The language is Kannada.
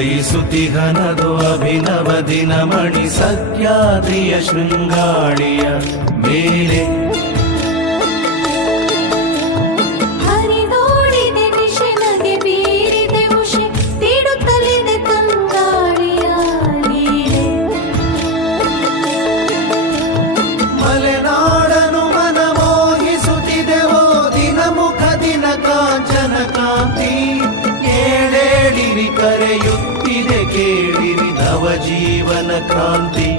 ಉದಯಿಸುತ್ತಿಹನದು ಅಭಿನವ ದಿನಮಣಿ ಸಹ್ಯಾದ್ರಿಯ ಶೃಂಗಾಳಿಯ ಮೇಲೆ. ಹರಿದೋಡಿದೆ ನಿಶೆ ನಗೆ ಬೀರಿದೆ ಉಷೆ ತೀಡುತ್ತಲಿದೆ ತಂಗಾಳಿಯ ಲೀಲೆ. ಮಲೆನಾಡನು ಮನಮೋಹಿಸುತ್ತಿದೆವೋ ದಿನಮುಖ ದಿನ ಕಾಂಚನ ಕಾಂತಿ. ಏಳೇಳಿರಿ ಕರೆಯುತ್ತಿದೆ ಕೇಳಿರಿ ನವ ಜೀವನ ಕ್ರಾಂತಿ.